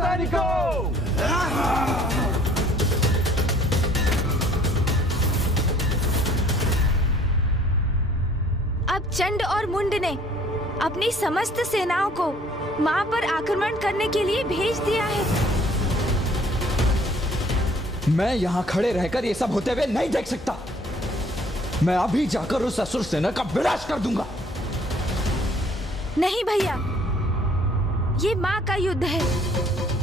सैनिकों! अब चंड और मुंड ने अपनी समस्त सेनाओं को मां पर आक्रमण करने के लिए भेज दिया है। मैं यहाँ खड़े रहकर ये सब होते हुए नहीं देख सकता। मैं अभी जाकर उस असुर सेना का विनाश कर दूंगा। नहीं भैया, ये माँ का युद्ध है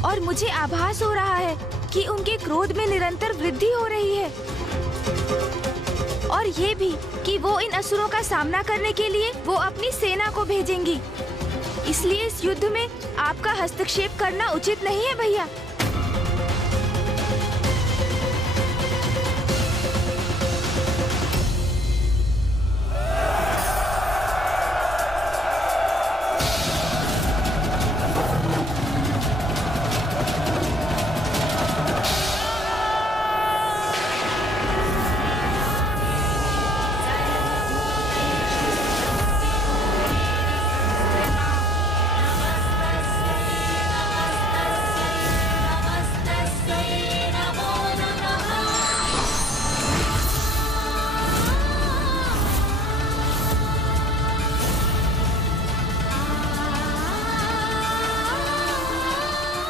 और मुझे आभास हो रहा है कि उनके क्रोध में निरंतर वृद्धि हो रही है और ये भी कि वो इन असुरों का सामना करने के लिए वो अपनी सेना को भेजेंगी। इसलिए इस युद्ध में आपका हस्तक्षेप करना उचित नहीं है भैया।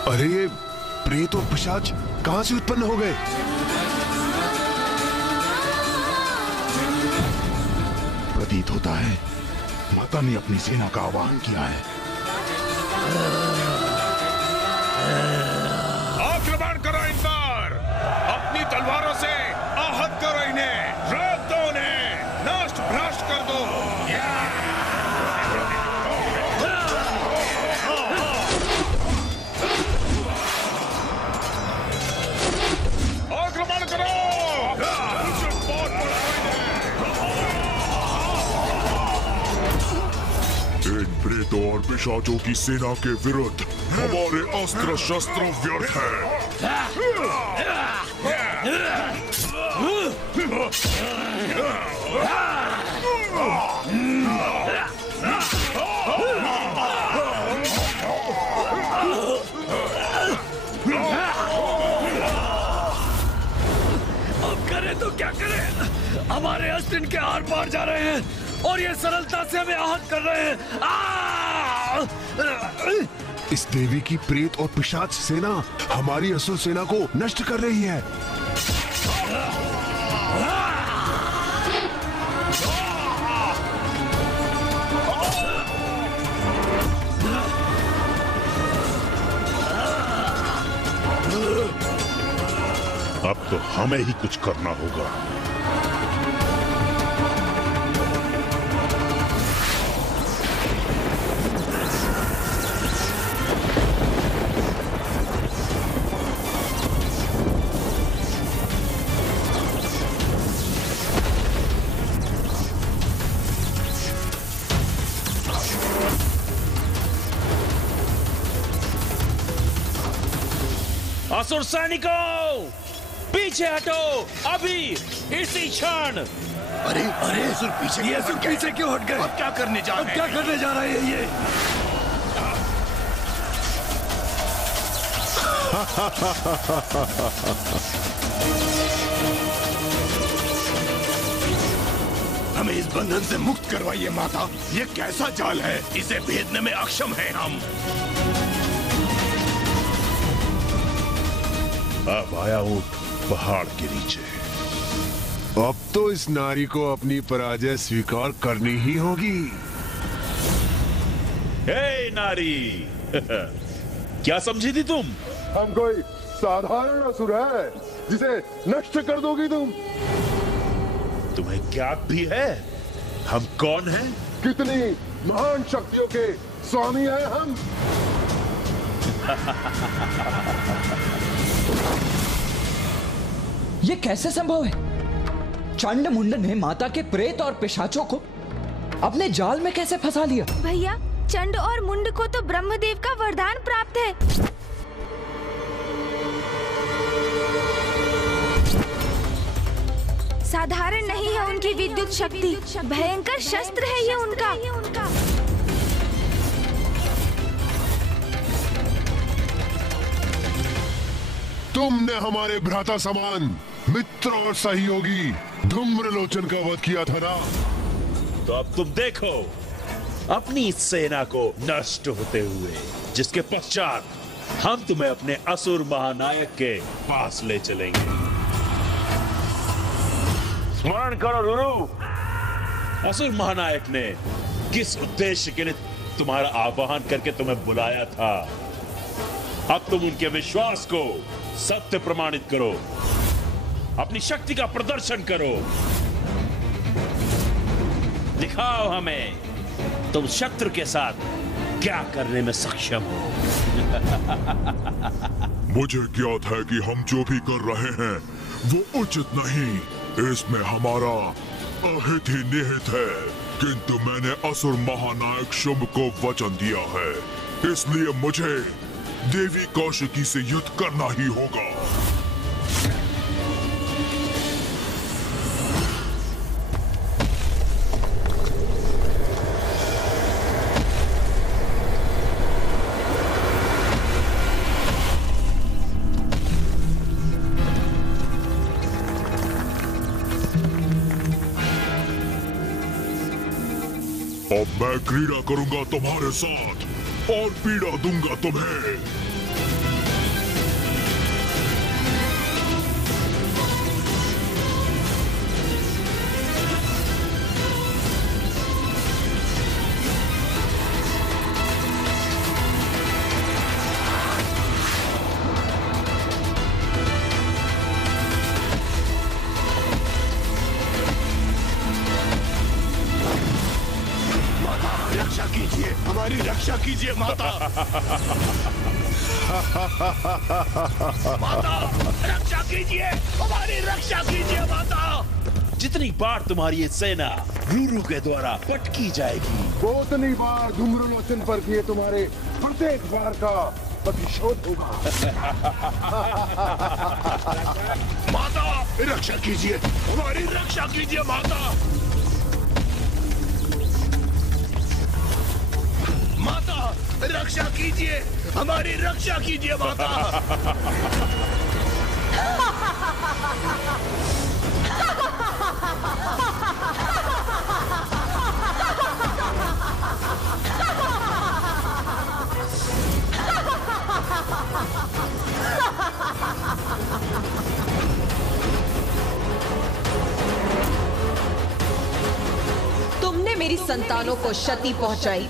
अरे ये प्रेत और पिशाच कहां से उत्पन्न हो गए? प्रतीत होता है माता ने अपनी सेना का आह्वान किया है। आक्रमण करो इन पर, अपनी तलवारों से आहत करो इन्हें, रोक दो उन्हें, नष्ट भ्रष्ट कर दो। आक्रमण करो! इन प्रेतों और पिशाचों की सेना के विरुद्ध हमारे अस्त्र शस्त्र व्यर्थ अब करें तो क्या करें? हमारे अस्त्र इनके आर पार जा रहे हैं और ये सरलता से हमें आहत कर रहे हैं। इस देवी की प्रेत और पिशाच सेना हमारी असुर सेना को नष्ट कर रही है। अब तो हमें ही कुछ करना होगा। असुर सैनिकों, पीछे हटो अभी, इसी क्षण। अरे अरे असुर पीछे, ये असुर पीछे क्यों हट गए? अब क्या करने जा रहे हैं? क्या करने जा रहे हैं ये? हमें इस बंधन से मुक्त करवाइए माता। ये कैसा जाल है, इसे भेदने में अक्षम हैं हम। अब आया ऊंट पहाड़ के नीचे। अब तो इस नारी को अपनी पराजय स्वीकार करनी ही होगी। हे नारी, क्या समझी थी तुम? हम कोई साधारण असुर है जिसे नष्ट कर दोगी तुम? तुम्हें ज्ञात भी है हम कौन हैं? कितनी महान शक्तियों के स्वामी हैं हम। ये कैसे संभव है? चंड मुंड ने माता के प्रेत और पिशाचों को अपने जाल में कैसे फंसा लिया? भैया, चंड और मुंड को तो ब्रह्मदेव का वरदान प्राप्त है। साधारण नहीं है उनकी विद्युत शक्ति, भयंकर शस्त्र है ये उनका। तुमने हमारे भ्राता समान मित्र और सहयोगी धूम्रलोचन का वध किया था ना? तो अब तुम देखो अपनी सेना को नष्ट होते हुए, जिसके पश्चात हम तुम्हें अपने असुर महानायक के पास ले चलेंगे। स्मरण करो रुरु, असुर महानायक ने किस उद्देश्य के लिए तुम्हारा आह्वान करके तुम्हें बुलाया था। अब तुम उनके विश्वास को सत्य प्रमाणित करो, अपनी शक्ति का प्रदर्शन करो, दिखाओ हमें तुम शत्रु के साथ क्या करने में सक्षम हो। मुझे ज्ञात है कि हम जो भी कर रहे हैं वो उचित नहीं, इसमें हमारा अहित ही निहित है, किंतु मैंने असुर महानायक शुंभ को वचन दिया है, इसलिए मुझे देवी कौशिकी से युद्ध करना ही होगा। अब मैं क्रीड़ा करूंगा तुम्हारे साथ और पीड़ा दूंगा तुम्हें। हमारी रक्षा कीजिए माता। माता रक्षा कीजिए, हमारी रक्षा कीजिए माता। जितनी बार तुम्हारी ये सेना रूरू के द्वारा पटकी जाएगी, वो उतनी बार धूम्रलोचन पर किए तुम्हारे प्रत्येक बार का प्रतिशोध होगा। माता रक्षा कीजिए, हमारी रक्षा कीजिए माता। माता रक्षा कीजिए, हमारी रक्षा कीजिए माता। तुमने मेरी संतानों को क्षति पहुंचाई,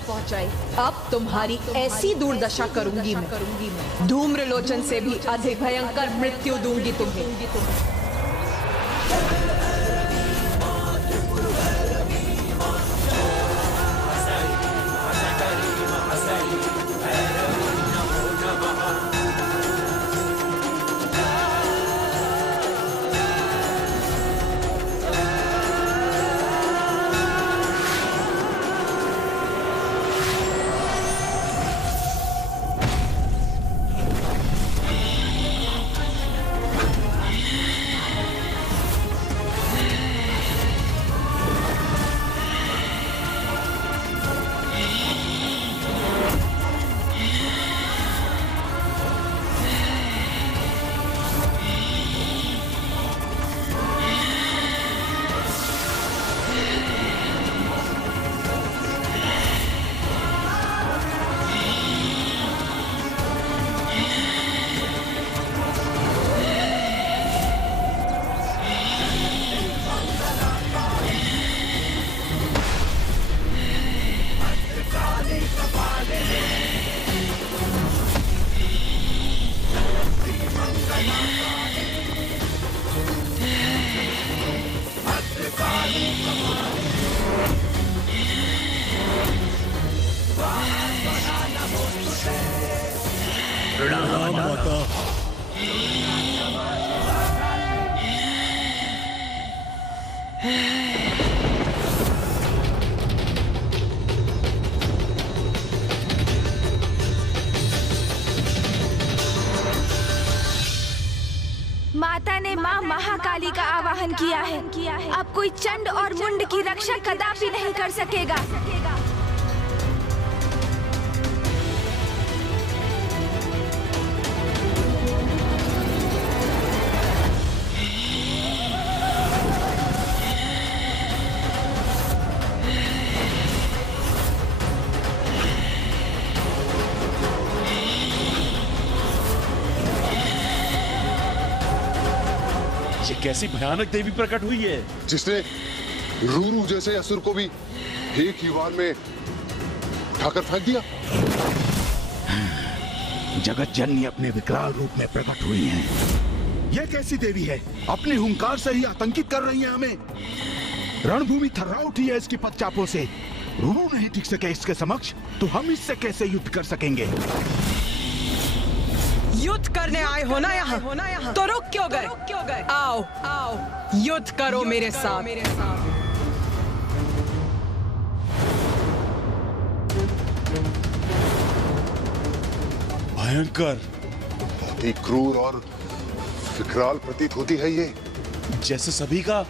अब तुम्हारी ऐसी दुर्दशा करूंगी मैं। धूम्रलोचन से भी अधिक भयंकर मृत्यु दूंगी तुम्हें। माता ने माँ महाकाली का आवाहन किया है। अब कोई चंड और मुंड की रक्षा कदापि नहीं कर सकेगा। ये कैसी भयानक देवी प्रकट हुई है जिसने रूरू जैसे असुर को भी एक ही वार में उठाकर फेंक दिया। जगत जननी अपने विकराल रूप में प्रकट हुई हैं। यह कैसी देवी है? अपने हुंकार से ही आतंकित कर रही है हमें। रणभूमि थर्रा उठी है इसकी पदचापों से। रूरू नहीं टिक सके इसके समक्ष, तो हम इससे कैसे युद्ध कर सकेंगे? युद्ध करने आए हो ना यहाँ, तो रुक क्यों गए? आओ युद्ध करो मेरे साथ। भयंकर, अति क्रूर और विकराल प्रतीत होती है ये, जैसे सभी का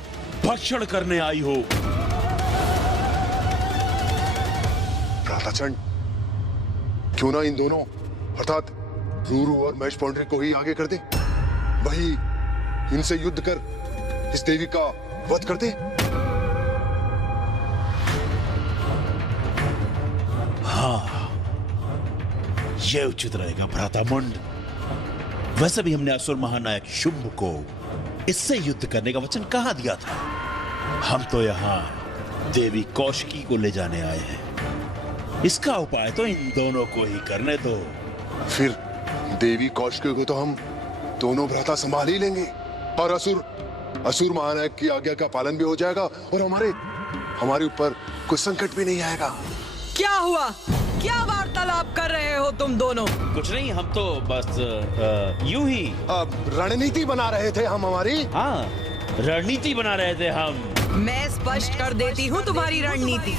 भक्षण करने आई हो। भ्राताचंड, क्यों ना इन दोनों अर्थात रूरू और महेश पौंड्री को ही आगे कर दे। वही इनसे युद्ध कर इस देवी का वध कर दे। हाँ, यह उचित रहेगा भ्रातामुंड। वैसे भी हमने असुर महानायक शुंभ को इससे युद्ध करने का वचन कहाँ दिया था। हम तो यहाँ देवी कौशिकी को ले जाने आए हैं। इसका उपाय तो इन दोनों को ही करने दो। फिर देवी कौशिकी को तो हम दोनों भ्राता संभाल ही लेंगे और असुर महानायक की आज्ञा का पालन भी हो जाएगा और हमारे ऊपर कोई संकट भी नहीं आएगा। क्या हुआ? क्या वार्तालाप कर रहे हो तुम दोनों? कुछ नहीं, हम तो बस यूं ही रणनीति बना रहे थे हम हमारी। हाँ, रणनीति बना रहे थे हम। मैं स्पष्ट कर देती हूँ तुम्हारी रणनीति।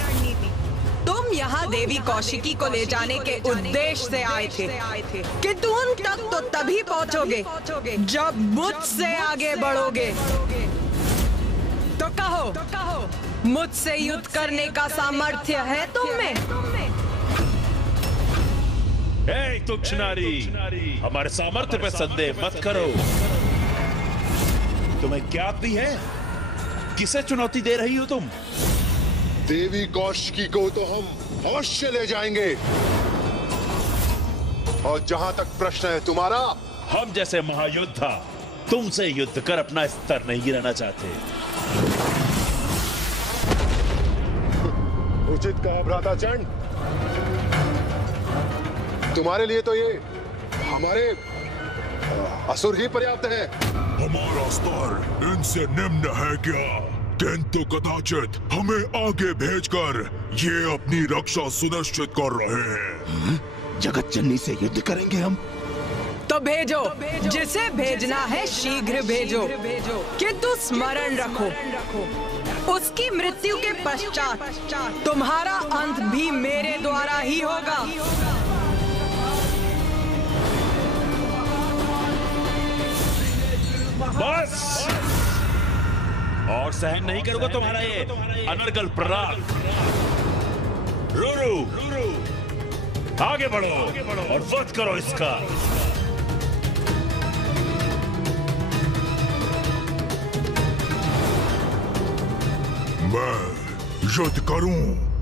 तुम यहाँ देवी कौशिकी को ले जाने के उद्देश्य से आए थे, किंतु उन तक तो तभी पहुँचोगे जब मुझसे आगे बढ़ोगे। तो कहो, मुझसे युद्ध करने का सामर्थ्य है तुम में? तुच्छ नारी, हमारे सामर्थ्य पे संदेह मत करो। तुम्हें क्या भी है? किसे चुनौती दे रही हो तुम? देवी कौशिकी को तो हम अवश्य ले जाएंगे। और जहां तक प्रश्न है तुम्हारा, हम जैसे महायोद्धा तुमसे युद्ध कर अपना स्तर नहीं गिराना चाहते। उचित कहा भ्राताचंड। तुम्हारे लिए तो ये हमारे असुर ही पर्याप्त है। हमारा स्तर इनसे निम्न है क्या? किंतु कदाचित हमें आगे भेजकर ये अपनी रक्षा सुनिश्चित कर रहे हैं। जगत जननी से युद्ध करेंगे हम? तो भेजो, जिसे भेजना है शीघ्र भेजो, किंतु स्मरण रखो, उसकी मृत्यु के पश्चात तुम्हारा अंत भी मेरे द्वारा ही होगा। बस, और सहन नहीं करूंगा तुम्हारा ये अनर्गल प्रहार। रूरू, आगे बढ़ो और वध करो इसका। मैं युद्ध करूं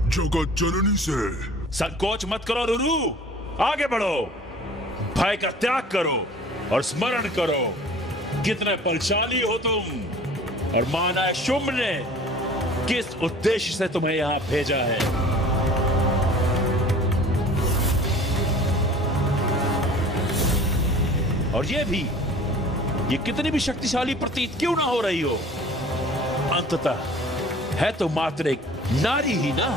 जगत जननी से। संकोच मत करो रूरू, आगे बढ़ो, भय का त्याग करो और स्मरण करो कितने बलशाली हो तुम और महानायक शुंभ ने किस उद्देश्य से तुम्हें यहां भेजा है। और ये कितनी भी शक्तिशाली प्रतीत क्यों ना हो रही हो, अंततः है तो मात्र एक नारी ही ना।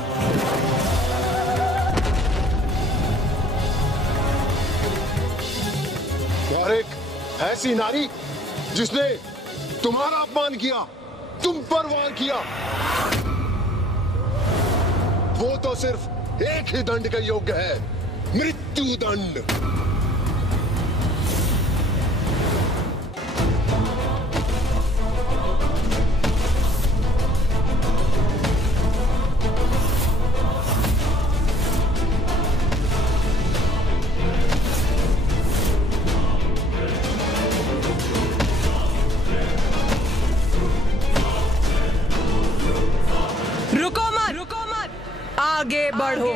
और एक ऐसी नारी जिसने तुम्हारा अपमान किया, तुम पर वार किया, वो तो सिर्फ एक ही दंड के योग्य है, मृत्यु दंड। रुको मत, आगे बढ़ो।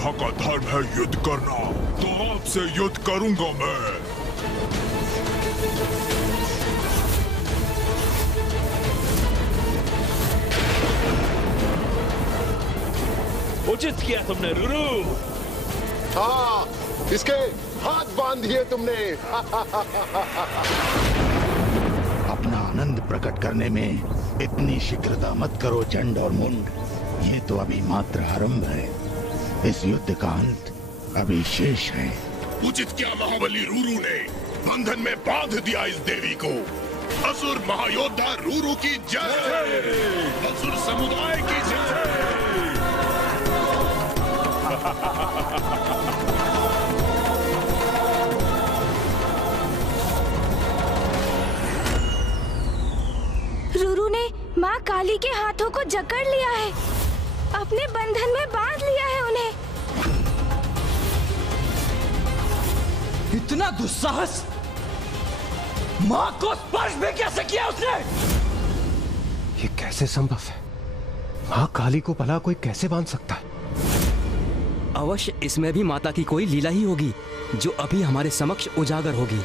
योद्धा का धर्म है युद्ध करना, तो आपसे युद्ध करूंगा मैं। उचित किया तुमने रुरु। हाँ, इसके हाथ बांध दिए तुमने। अपना आनंद प्रकट करने में इतनी शीघ्रता मत करो चंड और मुंड। ये तो अभी मात्र आरंभ है। इस युद्ध का अंत अभी शेष है। उचित क्या महाबली रूरू ने बंधन में बांध दिया इस देवी को। असुर महायोद्धा रूरू की जय, असुर समुदाय की जय। रूरू ने माँ काली के हाथों को जकड़ लिया है, अपने बंधन में बांध लिया है उन्हें। इतना दुस्साहस! माँ को स्पर्श भी कैसे किया उसने? ये कैसे संभव है? माँ काली को भला कोई कैसे बांध सकता है? अवश्य इसमें भी माता की कोई लीला ही होगी जो अभी हमारे समक्ष उजागर होगी।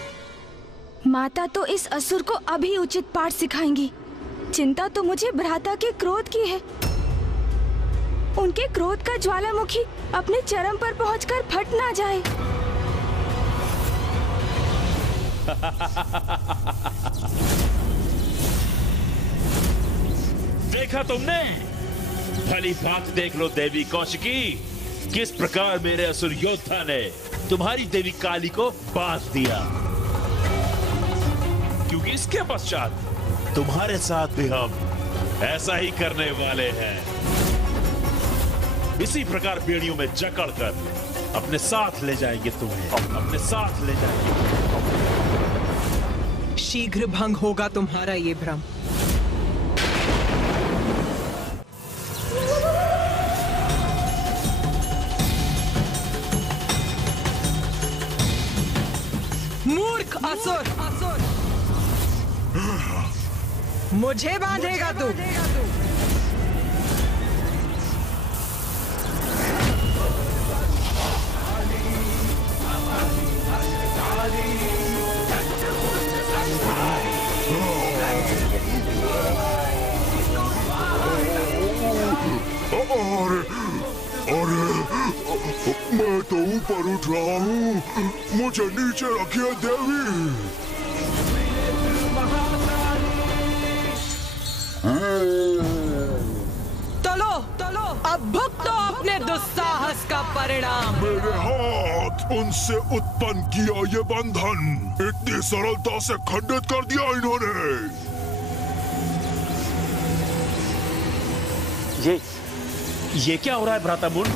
माता तो इस असुर को अभी उचित पाठ सिखाएंगी। चिंता तो मुझे भ्राता के क्रोध की है। उनके क्रोध का ज्वालामुखी अपने चरम पर पहुंचकर फट ना जाए। देखा तुमने? भली बात देख लो देवी कौशिकी, किस प्रकार मेरे असुर योद्धा ने तुम्हारी देवी काली को बांध दिया। क्योंकि इसके पश्चात तुम्हारे साथ भी हम ऐसा ही करने वाले हैं। इसी प्रकार बेड़ियों में जकड़कर अपने साथ ले जाएंगे तुम्हें, अपने साथ ले जाएंगे। शीघ्र भंग होगा तुम्हारा ये भ्रम। मूर्ख असुर, मुझे बांधेगा तू? अरे मैं तो ऊपर उठ रहा हूँ, मुझे नीचे रखिए देवी। चलो चलो, अब भुगतो अपने दुस्साहस का परिणाम। मेरे हाथ उनसे उत्पन्न किया ये बंधन इतनी सरलता से खंडित कर दिया इन्होंने। ये क्या हो रहा है भ्राता मुंड?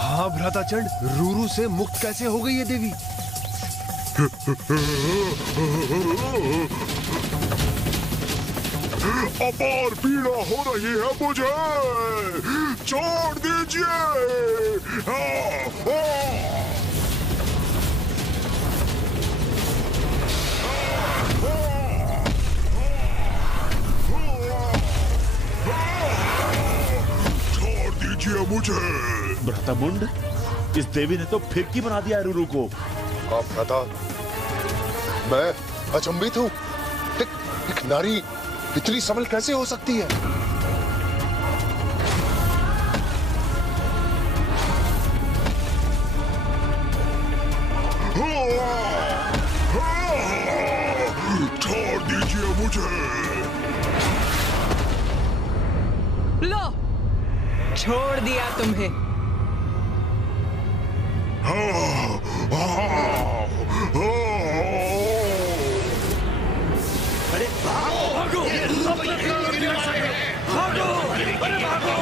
हाँ भ्राताचंड, रूरू से मुक्त कैसे हो गई ये देवी? अपार पीड़ा हो रही है मुझे, छोड़ दीजिए। छोड़ दीजिए मुझे। भ्राता मुंड, इस देवी ने तो फिरकी बना दिया है रूरू को। आप भ्राता, मैं अचंभित हूँ। एक नारी इतनी सबल कैसे हो सकती है? छोड़ दीजिए मुझे। लो, छोड़ दिया तुम्हें। अरे भागो, भागो, अरे भागो।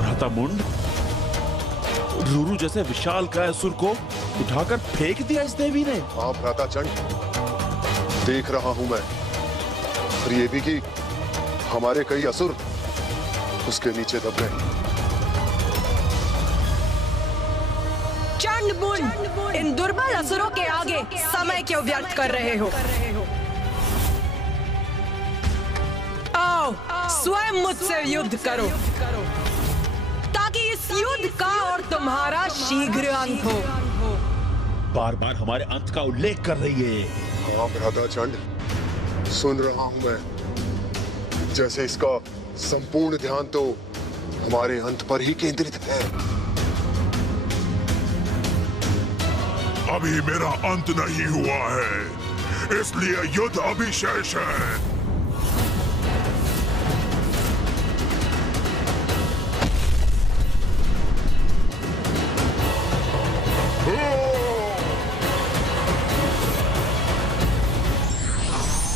भ्राता मुंड, रूरू जैसे विशाल काय असुर को उठाकर फेंक दिया इस देवी ने। हाँ भ्राता चंड, देख रहा हूं मैं। और ये भी कि हमारे कई असुर उसके नीचे दब गए। चंडमुंड, इन दुर्बल असुरों के आगे समय क्यों व्यर्थ कर रहे हो? आओ स्वयं मुझसे युद्ध करो ताकि इस युद्ध का और तुम्हारा शीघ्र अंत हो। बार बार हमारे अंत का उल्लेख कर रही है। हाँ भ्राता चंड, सुन रहा हूं मैं। जैसे इसका संपूर्ण ध्यान तो हमारे अंत पर ही केंद्रित है। अभी मेरा अंत नहीं हुआ है, इसलिए युद्ध अभी शेष है।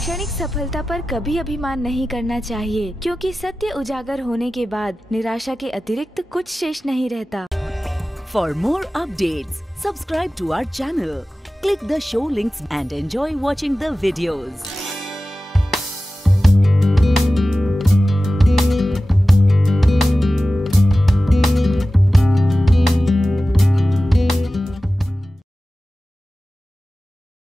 क्षणिक सफलता पर कभी अभिमान नहीं करना चाहिए, क्योंकि सत्य उजागर होने के बाद निराशा के अतिरिक्त कुछ शेष नहीं रहता। For more updates, subscribe to our channel, click the show links and enjoy watching the videos.